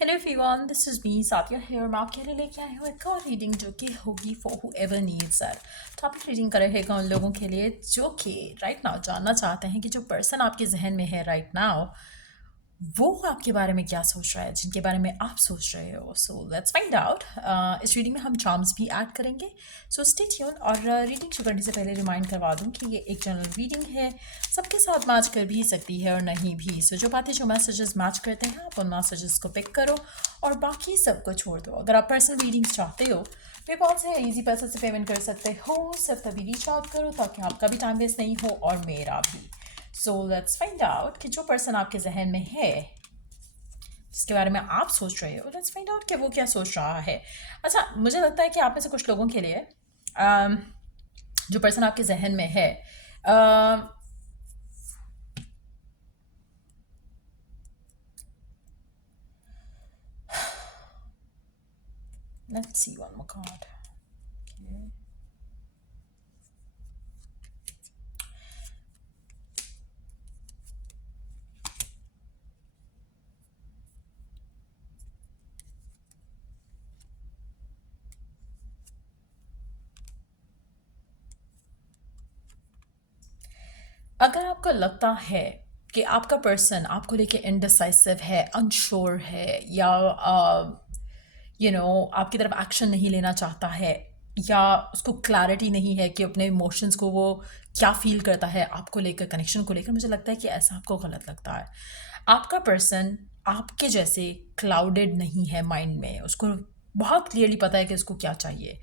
Hello everyone, this is me Sathiya here. मैं आपके लिए लेके आई हूँ एक और रीडिंग जो कि होगी for whoever needs it. Topic reading का रहेगा उन लोगों के लिए जो कि राइट नाउ जानना चाहते हैं कि जो पर्सन आपके जहन में है राइट नाउ वो आपके बारे में क्या सोच रहा है, जिनके बारे में आप सोच रहे हो। So let's find out. इस रीडिंग में हम चार्म्स भी ऐड करेंगे, सो स्टे ट्यून। और रीडिंग शुरू करने से पहले रिमाइंड करवा दूं कि ये एक जनरल रीडिंग है, सबके साथ मैच कर भी सकती है और नहीं भी। सो जो बातें जो मैसेजेस मैच करते हैं आप उन मैसेजेस को पिक करो और बाकी सबको छोड़ दो। अगर आप पर्सनल रीडिंग्स चाहते हो, पेपॉल से ईजी पैसे से पेमेंट कर सकते हो। सिर्फ तभी रीच आउट करो ताकि आपका भी टाइम वेस्ट नहीं हो और मेरा भी। सो लेट्स फाइंड आउट कि जो पर्सन आपके जहन में है, जिसके बारे में आप सोच रहे हो, लेट्स फाइंड आउट कि वो क्या सोच रहा है। अच्छा, मुझे लगता है कि आप में से कुछ लोगों के लिए जो पर्सन आपके जहन में है, let's see one more card. अगर आपको लगता है कि आपका पर्सन आपको लेके इनडिसाइसिव है, अनश्योर है, या आपकी तरफ एक्शन नहीं लेना चाहता है, या उसको क्लैरिटी नहीं है कि अपने इमोशंस को वो क्या फील करता है आपको लेकर, कनेक्शन को लेकर, मुझे लगता है कि ऐसा आपको गलत लगता है। आपका पर्सन आपके जैसे क्लाउडेड नहीं है माइंड में। उसको बहुत क्लियरली पता है कि उसको क्या चाहिए,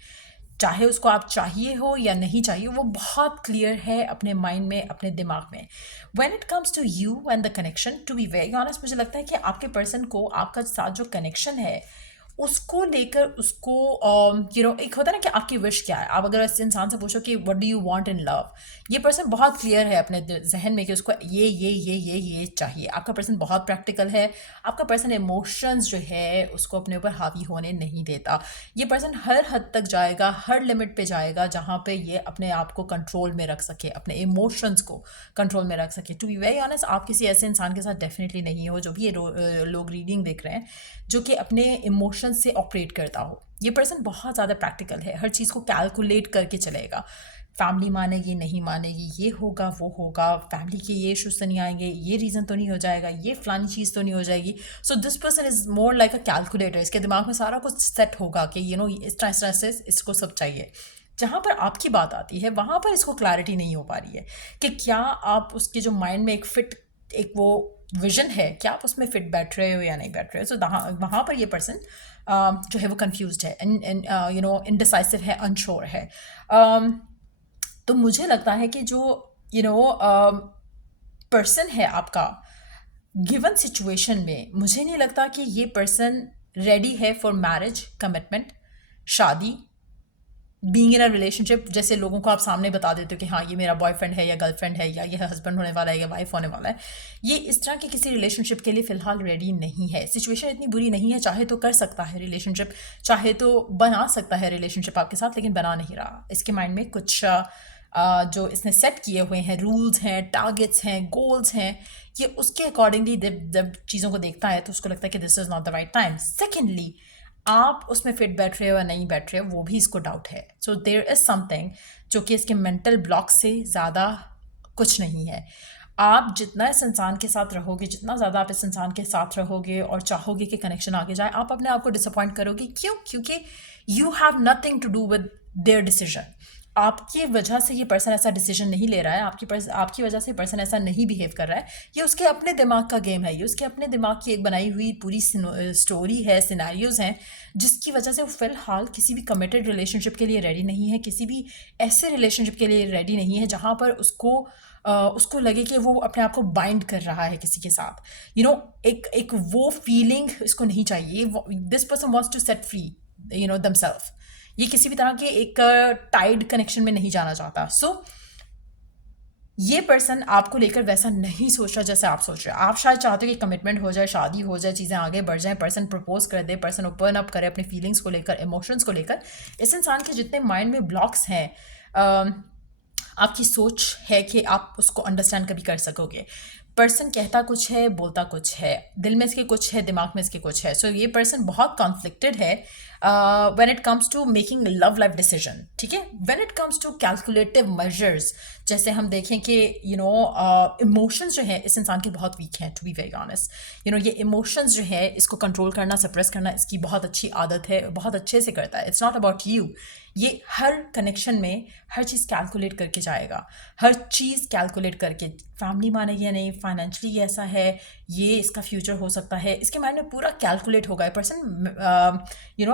चाहे उसको आप चाहिए हो या नहीं चाहिए, वो बहुत क्लियर है अपने माइंड में, अपने दिमाग में। When it comes to you and the connection, to be very honest, मुझे लगता है कि आपके पर्सन को आपका साथ जो कनेक्शन है उसको लेकर उसको एक होता है ना कि आपकी विश क्या है। आप अगर इस इंसान से पूछो कि what do you want in love, ये पर्सन बहुत क्लियर है अपने जहन में कि उसको ये चाहिए। आपका पर्सन बहुत प्रैक्टिकल है। आपका पर्सन इमोशंस जो है उसको अपने ऊपर हावी होने नहीं देता। ये पर्सन हर हद तक जाएगा, हर लिमिट पे जाएगा जहाँ पे ये अपने आप को कंट्रोल में रख सके, अपने इमोशंस को कंट्रोल में रख सके। टू बी वेरी ऑनेस्ट, आप किसी ऐसे इंसान के साथ डेफिनेटली नहीं हो, जो भी ये लोग रीडिंग देख रहे हैं, जो कि अपने इमोशंस से ऑपरेट करता हो। ये पर्सन बहुत ज़्यादा प्रैक्टिकल है, हर चीज़ को कैलकुलेट करके चलेगा। फैमिली मानेगी नहीं मानेगी, ये होगा वो होगा, फैमिली के ये इशूज तो नहीं आएंगे, ये रीज़न तो नहीं हो जाएगा, ये फलानी चीज़ तो नहीं हो जाएगी। So this person is more like a calculator. इसके दिमाग में सारा कुछ सेट होगा कि इस तरह से इसको सब चाहिए। जहाँ पर आपकी बात आती है वहाँ पर इसको क्लैरिटी नहीं हो पा रही है कि क्या आप उसके जो माइंड में एक वो विजन है, क्या आप उसमें फिट बैठ रहे हो या नहीं बैठ रहे हो। सो वहाँ पर ये पर्सन जो है वो कंफ्यूज्ड है, इनडिसाइसिव है, अनश्योर है। तो मुझे लगता है कि जो पर्सन है आपका गिवन सिचुएशन में, मुझे नहीं लगता कि ये पर्सन रेडी है फॉर मैरिज, कमिटमेंट, शादी, बीइंग इन अ रिलेशनशिप। जैसे लोगों को आप सामने बता देते हो कि हाँ ये मेरा बॉयफ्रेंड है या गर्लफ्रेंड है, या ये हस्बैंड होने वाला है या वाइफ होने वाला है, ये इस तरह के किसी रिलेशनशिप के लिए फ़िलहाल रेडी नहीं है। सिचुएशन इतनी बुरी नहीं है, चाहे तो कर सकता है रिलेशनशिप, चाहे तो बना सकता है रिलेशनशिप आपके साथ, लेकिन बना नहीं रहा। इसके माइंड में कुछ जो इसने सेट किए हुए हैं, रूल्स हैं, टारगेट्स हैं, गोल्स हैं, ये उसके अकॉर्डिंगली जब चीज़ों को देखता है तो उसको लगता है कि this is not the right time. Secondly, आप उसमें फिट बैठ रहे हो या नहीं बैठ रहे हो वो भी इसको डाउट है। सो देयर इज़ समथिंग जो कि इसके मेंटल ब्लॉक से ज़्यादा कुछ नहीं है। आप जितना इस इंसान के साथ रहोगे, जितना ज़्यादा आप इस इंसान के साथ रहोगे और चाहोगे कि कनेक्शन आगे जाए, आप अपने आप को डिसअपॉइंट करोगे। क्यों? क्योंकि you have nothing to do with their decision. आपकी वजह से ये पर्सन ऐसा डिसीजन नहीं ले रहा है, आपकी वजह से पर्सन ऐसा नहीं बिहेव कर रहा है। ये उसके अपने दिमाग का गेम है, ये उसके अपने दिमाग की एक बनाई हुई पूरी स्टोरी है, सिनेरियोज हैं, जिसकी वजह से वो फिलहाल किसी भी कमिटेड रिलेशनशिप के लिए रेडी नहीं है, किसी भी ऐसे रिलेशनशिप के लिए रेडी नहीं है जहाँ पर उसको लगे कि वो अपने आप को बाइंड कर रहा है किसी के साथ। एक वो फीलिंग इसको नहीं चाहिए। This person wants to set free themself. ये किसी भी तरह के एक टाइड कनेक्शन में नहीं जाना चाहता। सो ये पर्सन आपको लेकर वैसा नहीं सोच रहा जैसे आप सोच रहे हो। आप शायद चाहते हो कि कमिटमेंट हो जाए, शादी हो जाए, चीज़ें आगे बढ़ जाएं, पर्सन प्रपोज कर दे, पर्सन ओपन अप करे अपनी फीलिंग्स को लेकर, इमोशंस को लेकर। इस इंसान के जितने माइंड में ब्लॉक्स हैं, आपकी सोच है कि आप उसको अंडरस्टैंड कभी कर सकोगे। पर्सन कहता कुछ है, बोलता कुछ है, दिल में इसके कुछ है, दिमाग में इसके कुछ है. सो ये पर्सन बहुत कॉन्फ्लिक्टेड है when it comes to making love life decision. ठीक है, when it comes to calculative measures, जैसे हम देखें कि इमोशंस जो है इस इंसान के बहुत वीक हैं, टू बी वेरी ऑनेस्ट. ये इमोशंस जो है इसको कंट्रोल करना, सप्रेस करना इसकी बहुत अच्छी आदत है, बहुत अच्छे से करता है. It's not about you. ये हर कनेक्शन में हर चीज़ कैलकुलेट करके जाएगा, हर चीज़ कैलकुलेट करके, फैमिली मानेगी या नहीं, फाइनेंशियली ऐसा है, ये इसका फ्यूचर हो सकता है, इसके माइंड में पूरा कैलकुलेट होगा. पर्सन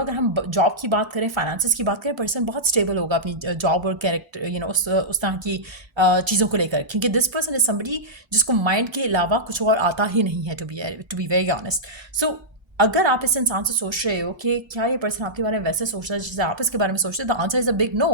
अगर हम जॉब की बात करें, फाइनेंसिस की बात करें, पर्सन बहुत स्टेबल होगा अपनी जॉब और कैरेक्टर उस तरह की चीज़ों को लेकर, क्योंकि दिस पर्सन इज समबडी जिसको माइंड के अलावा कुछ और आता ही नहीं है, टू बी वेरी ऑनेस्ट. सो अगर आप इस इंसान से सोच रहे हो कि क्या ये पर्सन आपके बारे में वैसे सोच रहा है जैसे आप इसके बारे में सोच रहे हो, the answer is a big no.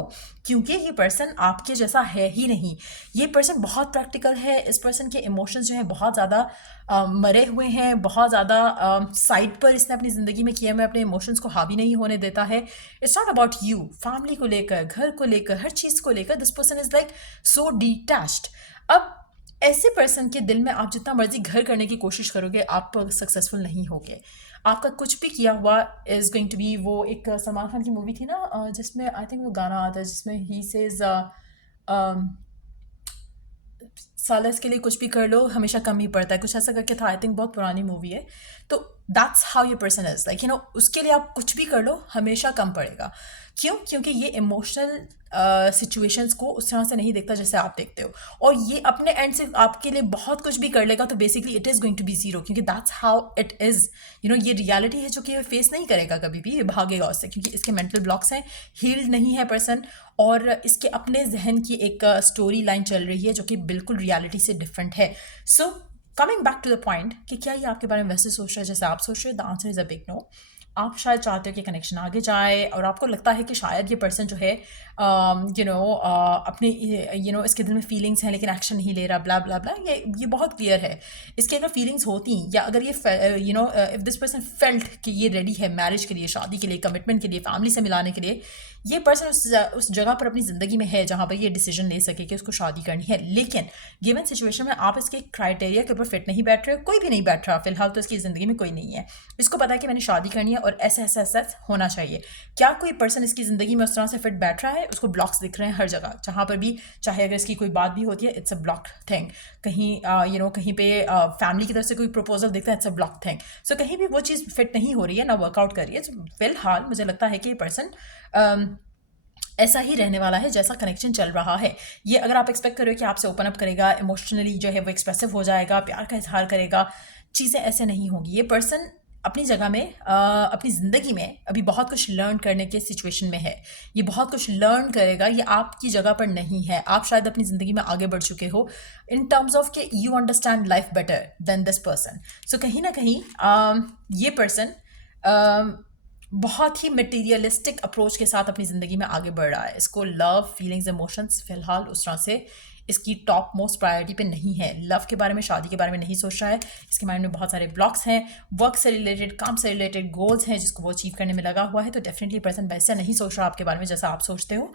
क्योंकि ये पर्सन आपके जैसा है ही नहीं. ये पर्सन बहुत प्रैक्टिकल है. इस पर्सन के इमोशंस जो हैं बहुत ज़्यादा मरे हुए हैं, बहुत ज़्यादा साइड पर इसने अपनी ज़िंदगी में किया, में अपने इमोशंस को हावी नहीं होने देता है. It's not about you. Family को लेकर, घर को लेकर, हर चीज़ को लेकर this person is like so detached. अब ऐसे पर्सन के दिल में आप जितना मर्जी घर करने की कोशिश करोगे, आप सक्सेसफुल नहीं होगे. आपका कुछ भी किया हुआ इज़ गोइंग टू बी, वो एक सलमान खान की मूवी थी ना जिसमें आई थिंक वो गाना आता है जिसमें ही सेज साला इसके लिए कुछ भी कर लो हमेशा कम ही पड़ता है, कुछ ऐसा करके था. आई थिंक बहुत पुरानी मूवी है. तो दैट्स हाउ ये पर्सन इज लाइक, उसके लिए आप कुछ भी कर लो हमेशा कम पड़ेगा. क्यों? क्योंकि ये इमोशनल सिचुएशंस को उस तरह से नहीं देखता जैसे आप देखते हो, और ये अपने एंड से आपके लिए बहुत कुछ भी कर लेगा, तो basically it is going to be zero, क्योंकि दैट्स हाउ इट इज़. ये रियलिटी है जो कि ये फेस नहीं करेगा कभी भी, ये भागेगा उससे, क्योंकि इसके मेंटल ब्लॉक्स हैं, हील्ड नहीं है पर्सन, और इसके अपने जहन की एक स्टोरी लाइन चल रही है जो कि बिल्कुल रियलिटी से डिफरेंट है. So coming back to the point कि क्या ये आपके बारे में वैसे सोच रहा है जैसे आप सोच रहे हो, the answer is a big no. आप शायद चाहते हो कि कनेक्शन आगे जाए, और आपको लगता है कि शायद ये पर्सन जो है अपने इसके दिल में फीलिंग्स हैं लेकिन एक्शन नहीं ले रहा, ब्ला ब्ला ब्ला. ये बहुत क्लियर है. इसकी अगर फीलिंग्स होती, या अगर ये इफ़ दिस पर्सन फेल्ट कि ये रेडी है मैरिज के लिए, शादी के लिए, कमिटमेंट के लिए, फैमिली से मिलाने के लिए, ये पर्सन उस जगह पर अपनी ज़िंदगी में है जहाँ पर ये डिसीजन ले सके कि उसको शादी करनी है. लेकिन गिवन सिचुएशन में आप इसके क्राइटेरिया के ऊपर फिट नहीं बैठ रहे हो, कोई भी नहीं बैठ रहा फिलहाल, तो इसकी ज़िंदगी में कोई नहीं है. इसको पता है कि मैंने शादी करनी है और ऐसा ऐसा ऐसा होना चाहिए. क्या कोई पर्सन इसकी ज़िंदगी में उस तरह से फिट बैठ रहा है? उसको ब्लॉक्स दिख रहे हैं हर जगह, जहाँ पर भी, चाहे अगर इसकी कोई बात भी होती है, इट्स अ ब्लॉक थिंग. कहीं कहीं पे फैमिली की तरफ से कोई प्रपोजल दिखता है, इट्स अ ब्लॉक थिंग. सो कहीं भी वो चीज़ फिट नहीं हो रही है, ना वर्कआउट कर रही है. तो फिलहाल मुझे लगता है कि ये पर्सन ऐसा ही रहने वाला है जैसा कनेक्शन चल रहा है. ये अगर आप एक्सपेक्ट करो कि आपसे ओपन अप करेगा, इमोशनली जो है वो एक्सप्रेसिव हो जाएगा, प्यार का इजहार करेगा, चीज़ें ऐसे नहीं होंगी. ये पर्सन अपनी जगह में अपनी ज़िंदगी में अभी बहुत कुछ लर्न करने के सिचुएशन में है. ये बहुत कुछ लर्न करेगा, ये आपकी जगह पर नहीं है. आप शायद अपनी ज़िंदगी में आगे बढ़ चुके हो इन टर्म्स ऑफ कि you understand life better than this person. So कहीं ना कहीं ये पर्सन बहुत ही मटेरियलिस्टिक अप्रोच के साथ अपनी ज़िंदगी में आगे बढ़ रहा है. इसको लव, फीलिंग्स, इमोशंस फ़िलहाल उस तरह से इसकी टॉप मोस्ट प्रायोरिटी पे नहीं है. लव के बारे में, शादी के बारे में नहीं सोच रहा है. इसके माइंड में बहुत सारे ब्लॉक्स हैं, वर्क से रिलेटेड, काम से रिलेटेड गोल्स हैं जिसको वो अचीव करने में लगा हुआ है. तो डेफिनेटली पर्सन वैसे नहीं सोच रहा आपके बारे में जैसा आप सोचते हो.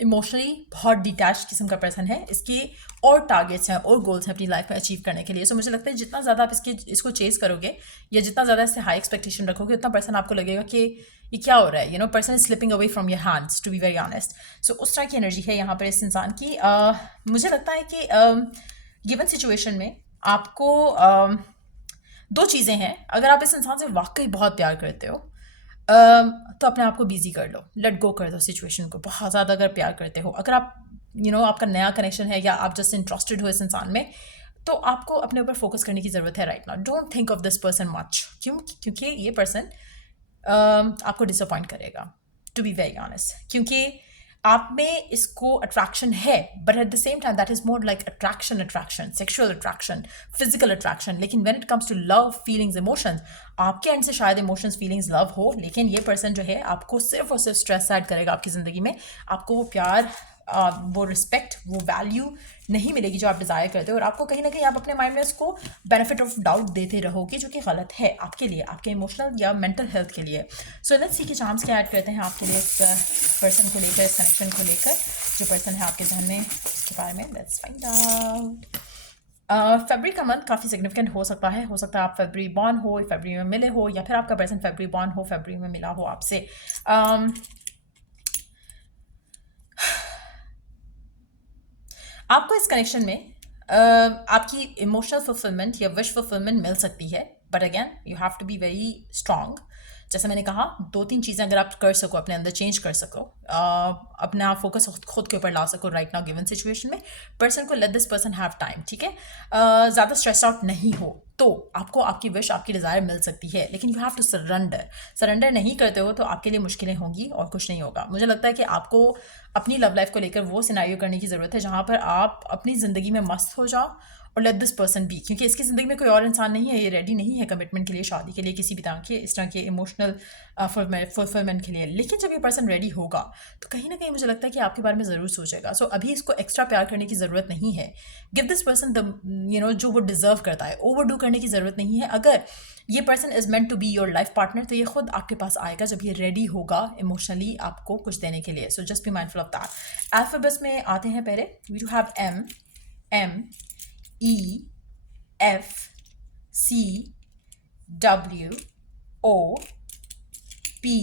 इमोशनली बहुत डिटैच किस्म का पर्सन है. इसके और टारगेट्स हैं और गोल्स हैं अपनी लाइफ में अचीव करने के लिए. सो मुझे लगता है जितना ज़्यादा आप इसको चेज़ करोगे, या जितना ज़्यादा इससे हाई एक्सपेक्टेशन रखोगे, उतना पर्सन आपको लगेगा कि ये क्या हो रहा है. Person is slipping away from your hands, to be very honest. So उस तरह की एनर्जी है यहाँ पर इस इंसान की. मुझे लगता है कि गिवन सिचुएशन में आपको दो चीज़ें हैं. अगर आप इस इंसान से वाकई बहुत प्यार करते हो, तो अपने आप को बिजी कर लो, लेट गो कर दो सिचुएशन को. बहुत ज़्यादा अगर प्यार करते हो, अगर आप आपका नया कनेक्शन है, या आप जस्ट इंटरेस्टेड हो इस इंसान में, तो आपको अपने ऊपर फोकस करने की ज़रूरत है right now. Don't think of this person much. क्यों? क्योंकि ये पर्सन आपको डिसअपॉइंट करेगा, टू बी वेरी ऑनेस्ट. क्योंकि आप में इसको अट्रैक्शन है, but at the same time that is more like attraction, sexual attraction, physical attraction. लेकिन when it comes to love, feelings, emotions, आपके एंड से शायद इमोशंस, फीलिंग्स, लव हो, लेकिन ये पर्सन जो है आपको सिर्फ और सिर्फ स्ट्रेस ऐड करेगा आपकी ज़िंदगी में. आपको वो प्यार, वो रिस्पेक्ट, वो वैल्यू नहीं मिलेगी जो आप डिज़ायर करते हो, और आपको कहीं ना कहीं आप अपने माइंड में उसको बेनिफिट ऑफ डाउट देते रहोगे, जो कि गलत है आपके लिए, आपके इमोशनल या मेंटल हेल्थ के लिए. सो लेट्स सी कि चांस क्या ऐड करते हैं आपके लिए इस पर्सन को लेकर, इस कनेक्शन को लेकर, जो पर्सन है आपके जहन में, इसके बारे में. Let's find out. फरवरी का मंथ काफ़ी सिग्निफिकेंट हो सकता है आप फरवरी बॉर्न हो, फरवरी में मिले हो, या फिर आपका पर्सन फरवरी बॉर्न हो, फरवरी में मिला हो आपसे। आपको इस कनेक्शन में आपकी इमोशनल फुलफिलमेंट या विश फुलफिलमेंट मिल सकती है, but again you have to be very strong. जैसे मैंने कहा, 2-3 चीज़ें अगर आप कर सको, अपने अंदर चेंज कर सको, अपना फोकस खुद के ऊपर ला सको राइट नाउ गिवन सिचुएशन में, पर्सन को let this person have time, ठीक है। ज़्यादा स्ट्रेस आउट नहीं हो तो आपको आपकी विश, आपकी डिज़ायर मिल सकती है, लेकिन यू हैव टू सरेंडर नहीं करते हो तो आपके लिए मुश्किलें होंगी और कुछ नहीं होगा। मुझे लगता है कि आपको अपनी लव लाइफ को लेकर वो सिनेरियो करने की ज़रूरत है जहाँ पर आप अपनी ज़िंदगी में मस्त हो जाओ और लेट दिस पर्सन बी, क्योंकि इसकी ज़िंदगी में कोई और इंसान नहीं है, ये रेडी नहीं है कमिटमेंट के लिए, शादी के लिए, किसी भी तरह के इस तरह के इमोशनल फुलफिलमेंट के लिए। लेकिन जब ये पर्सन रेडी होगा तो कहीं ना कहीं मुझे लगता है कि आपके बारे में ज़रूर सोचेगा। सो अभी इसको एक्स्ट्रा प्यार करने की ज़रूरत नहीं है। गिव दिस पर्सन द जो वो डिज़र्व करता है, ओवरडू करने की ज़रूरत नहीं है। अगर ये person is meant to be your life partner तो ये खुद आपके पास आएगा जब ये रेडी होगा इमोशनली आपको कुछ देने के लिए। So just be mindful of that. Alphabets में आते हैं पहले, we do have M, E, F, C, W, O, P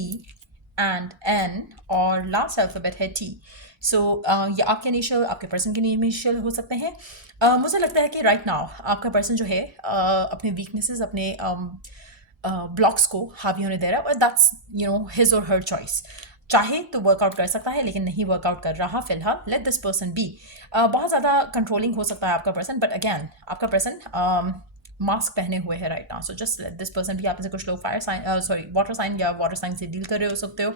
and N, और लास्ट अल्फ़ाबेट है टी। सो ये आपके इनिशियल, आपके पर्सन के इनिशियल हो सकते हैं। मुझे लगता है कि राइट नाउ आपका पर्सन जो है अपने वीकनेसेस, अपने ब्लॉक्स को हावी होने दे रहा है, और दैट्स हिज और हर चॉइस। चाहे तो वर्कआउट कर सकता है, लेकिन नहीं वर्कआउट कर रहा फिलहाल, लेट दिस पर्सन बी। बहुत ज़्यादा कंट्रोलिंग हो सकता है आपका पर्सन, बट अगैन आपका पर्सन मास्क पहने हुए है right now. So just let this person भी। आप में से कुछ लोग फायर साइन, वाटर साइन या वाटर साइन से डील कर रहे हो सकते हो।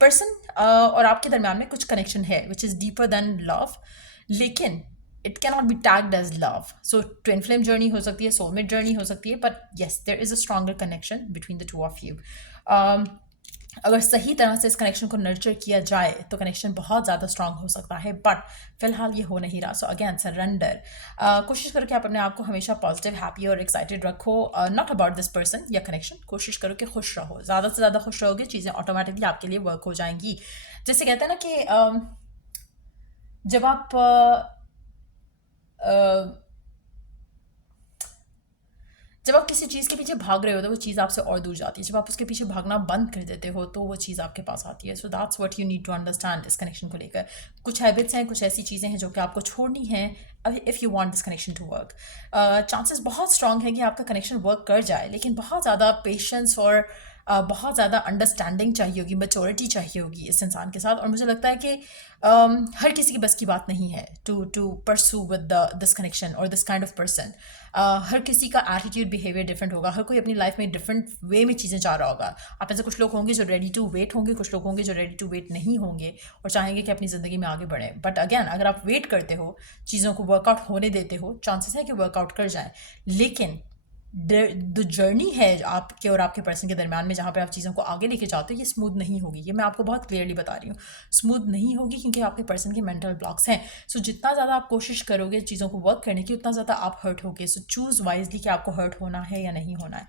पर्सन और आपके दरमियान में कुछ कनेक्शन है which is deeper than love, लेकिन it can not be tagged as love. So twin flame journey हो सकती है, सोलमेट जर्नी हो सकती है, but yes there is a stronger connection between the two of you. अगर सही तरह से इस कनेक्शन को नर्चर किया जाए तो कनेक्शन बहुत ज़्यादा स्ट्रांग हो सकता है, बट फिलहाल ये हो नहीं रहा। So again surrender. कोशिश करो कि आप अपने आप को हमेशा पॉजिटिव, हैप्पी और एक्साइटेड रखो, नॉट अबाउट दिस पर्सन या कनेक्शन। कोशिश करो कि खुश रहो, ज़्यादा से ज़्यादा खुश रहोगे, चीज़ें ऑटोमेटिकली आपके लिए वर्क हो जाएंगी। जैसे कहते हैं ना कि जब आप जब आप किसी चीज़ के पीछे भाग रहे हो तो वो चीज़ आपसे और दूर जाती है, जब आप उसके पीछे भागना बंद कर देते हो तो वो चीज़ आपके पास आती है। So that's what you need to understand इस कनेक्शन को लेकर। कुछ हैबिट्स हैं, कुछ ऐसी चीज़ें हैं जो कि आपको छोड़नी हैं if you want this connection to work. Chances बहुत स्ट्रांग है कि आपका कनेक्शन वर्क कर जाए, लेकिन बहुत ज़्यादा पेशेंस और बहुत ज़्यादा अंडरस्टैंडिंग चाहिए होगी, मैच्योरिटी चाहिए होगी इस इंसान के साथ। और मुझे लगता है कि हर किसी की बस की बात नहीं है to pursue with this connection और दिस काइंड ऑफ पर्सन। हर किसी का एटीट्यूड, बिहेवियर डिफरेंट होगा, हर कोई अपनी लाइफ में डिफरेंट वे में चीज़ें चाह रहा होगा। आप में से कुछ लोग होंगे जो रेडी टू वेट होंगे, कुछ लोग होंगे जो रेडी टू वेट नहीं होंगे और चाहेंगे कि अपनी ज़िंदगी में आगे बढ़ें। बट अगेन अगर आप वेट करते हो, चीज़ों को वर्कआउट होने देते हो, चांसेस है कि वर्कआउट कर जाए, लेकिन द जर्नी है आपके और आपके पर्सन के दरमियान में जहाँ पे आप चीज़ों को आगे लेके जाते हो, ये स्मूथ नहीं होगी। ये मैं आपको बहुत क्लियरली बता रही हूँ, स्मूथ नहीं होगी, क्योंकि आपके पर्सन के मेंटल ब्लॉक्स हैं। सो जितना ज़्यादा आप कोशिश करोगे चीज़ों को वर्क करने की, उतना ज़्यादा आप हर्ट होगे। सो चूज़ वाइजली कि आपको हर्ट होना है या नहीं होना है।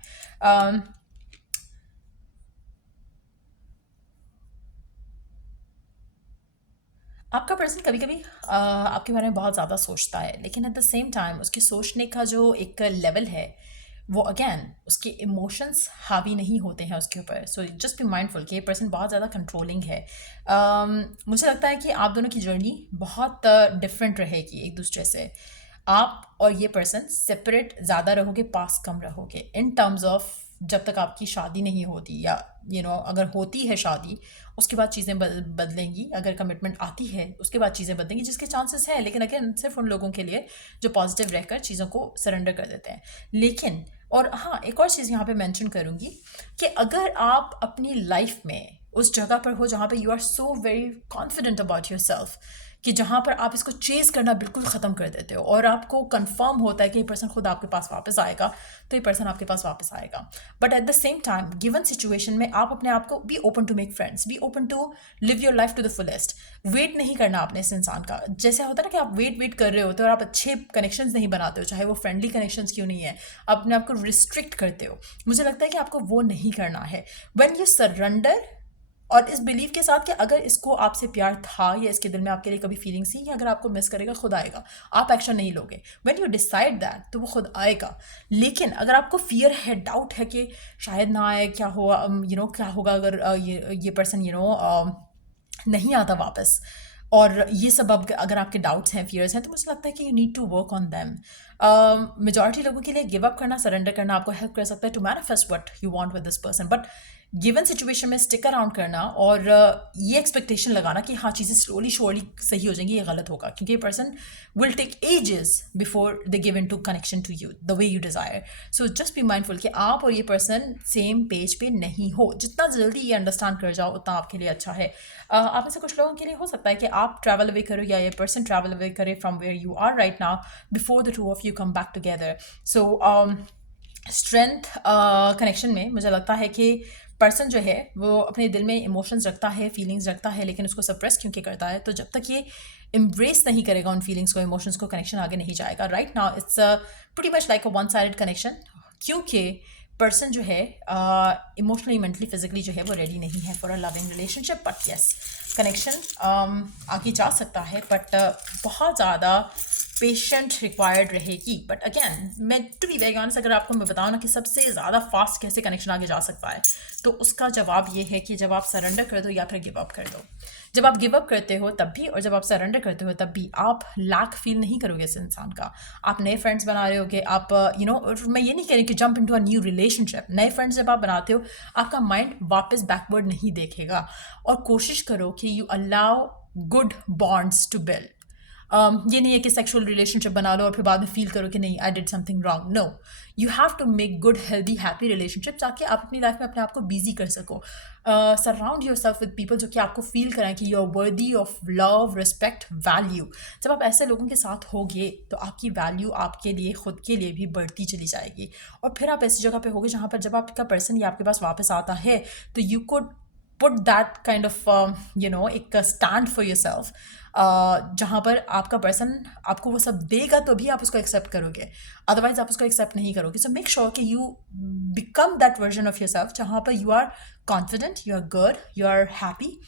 आपका पर्सन कभी कभी आपके बारे में बहुत ज़्यादा सोचता है, लेकिन एट द सेम टाइम उसके सोचने का जो एक लेवल है वो अगेन उसके इमोशंस हावी नहीं होते हैं उसके ऊपर। सो जस्ट बी माइंडफुल कि ये पर्सन बहुत ज़्यादा कंट्रोलिंग है। मुझे लगता है कि आप दोनों की जर्नी बहुत डिफरेंट रहेगी एक दूसरे से। आप और ये पर्सन सेपरेट ज़्यादा रहोगे, पास कम रहोगे, इन टर्म्स ऑफ जब तक आपकी शादी नहीं होती, या अगर होती है शादी उसके बाद चीज़ें बदलेंगी, अगर कमिटमेंट आती है उसके बाद चीज़ें बदलेंगी, जिसके चांसेस हैं, लेकिन अगेन सिर्फ उन लोगों के लिए जो पॉजिटिव रहकर चीज़ों को सरेंडर कर देते हैं। लेकिन और हाँ, एक और चीज़ यहाँ पे मेंशन करूँगी कि अगर आप अपनी लाइफ में उस जगह पर हो जहाँ पे you are so very confident about yourself, कि जहाँ पर आप इसको चेज़ करना बिल्कुल ख़त्म कर देते हो और आपको कंफर्म होता है कि ये पर्सन खुद आपके पास वापस आएगा, तो ये पर्सन आपके पास वापस आएगा। But at the same time given situation में आप अपने आप को be open to make friends, be open to live your life to the fullest. Wait नहीं करना आपने इस इंसान का। जैसे होता है ना कि आप वेट कर रहे होते हो और आप अच्छे कनेक्शंस नहीं बनाते हो, चाहे वो फ्रेंडली कनेक्शंस क्यों नहीं है, आप अपने आप को रिस्ट्रिक्ट करते हो। मुझे लगता है कि आपको वो नहीं करना है। व्हेन यू सरेंडर और इस बिलीव के साथ कि अगर इसको आपसे प्यार था या इसके दिल में आपके लिए कभी फीलिंग्स थी, कि अगर आपको मिस करेगा खुद आएगा, आप एक्शन नहीं लोगे। व्हेन यू डिसाइड दैट तो वो खुद आएगा। लेकिन अगर आपको फियर है, डाउट है कि शायद ना आए, क्या हुआ, क्या होगा अगर ये पर्सन नहीं आता वापस, और ये सब अगर आपके डाउट्स हैं, फियर्स हैं, तो मुझे लगता है कि you need to work on them. Majority लोगों के लिए गिव अप करना, सरेंडर करना आपको हेल्प कर सकता है to manifest what you want with this person, but given situation में स्टिक अराउंड करना और ये एक्सपेक्टेशन लगाना कि हाँ चीज़ें स्लोली श्योरली सही हो जाएंगी, ये गलत होगा, क्योंकि ये person will take ages before they give in to connection to you the way you desire. So just be mindful कि आप और ये पर्सन सेम पेज पे नहीं हो। जितना जल्दी ये अंडरस्टैंड कर जाओ उतना आपके लिए अच्छा है। आप में से कुछ लोगों के लिए हो सकता है कि आप ट्रैवल अवे करो या ये पर्सन ट्रैवल अवे करे from where you are right now before the two of you come back together. So strength connection में मुझे लगता है कि पर्सन जो है वो अपने दिल में इमोशंस रखता है, फीलिंग्स रखता है, लेकिन उसको सप्रेस क्योंकि करता है, तो जब तक ये एम्ब्रेस नहीं करेगा उन फीलिंग्स को, इमोशंस को, कनेक्शन आगे नहीं जाएगा। Right now it's pretty much like a one sided connection, क्योंकि पर्सन जो है इमोशनली, मेंटली, फिजिकली जो है वो रेडी नहीं है for a loving relationship. But yes, connection आगे जा सकता है, बट बहुत ज़्यादा पेशेंट रिक्वायर्ड रहेगी। बट अगेन, मैं टू बी वेरी ऑनेस्ट, अगर आपको मैं बताऊँ ना कि सबसे ज़्यादा फास्ट कैसे कनेक्शन आगे जा सकता है, तो उसका जवाब ये है कि जब आप सरेंडर कर दो या फिर गिव अप कर दो। जब आप गिव अप करते हो तब भी, और जब आप सरेंडर करते हो तब भी, आप लैक फील नहीं करोगे इस इंसान का। आप नए फ्रेंड्स बना रहे होगे, आप मैं ये नहीं कह रही कि jump into a new relationship. नए फ्रेंड्स जब आप बनाते हो, आपका माइंड वापस बैकवर्ड नहीं देखेगा, और कोशिश करो कि you allow good bonds to build. ये नहीं है कि सेक्सुअल रिलेशनशिप बना लो और फिर बाद में फील करो कि नहीं, I did something wrong. No, you have to make good, healthy, happy relationship, ताकि आप अपनी लाइफ में अपने आप को बिजी कर सको। Surround yourself with people जो कि आपको फील कराएं कि you are worthy of love, respect, value. जब आप ऐसे लोगों के साथ होगे तो आपकी वैल्यू आपके लिए, खुद के लिए भी बढ़ती चली जाएगी, और फिर आप ऐसी जगह पे होगे जहाँ पर जब आपका पर्सन ये आपके पास वापस आता है तो you could put that kind of एक स्टैंड फॉर योर सेल्फ, जहाँ पर आपका पर्सन आपको वो सब देगा तो भी आप उसको एक्सेप्ट करोगे, अदरवाइज आप उसको एक्सेप्ट नहीं करोगे। सो मेक श्योर कि you become that version of yourself जहाँ पर you are confident, you are good, you are happy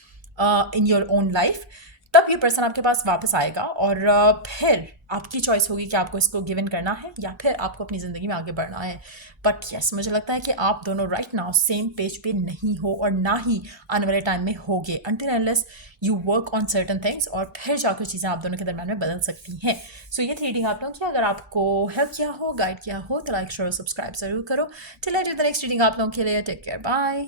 in your own life. तब ये पर्सन आपके पास वापस आएगा, और फिर आपकी चॉइस होगी कि आपको इसको गिव इन करना है या फिर आपको अपनी ज़िंदगी में आगे बढ़ना है। बट यस, मुझे लगता है कि आप दोनों राइट नाउ सेम पेज पे नहीं हो, और ना ही आने वाले टाइम में होगे, until unless you work on certain things, और फिर जाकर चीज़ें आप दोनों के दरम्यान में बदल सकती हैं। सो ये थी रीडिंग आप लोगों की। अगर आपको हेल्प किया हो, गाइड किया हो, तो लाइक, शेयर, सब्सक्राइब जरूर करो। Till I do the next reading आप लोगों के लिए, टेक केयर, बाय।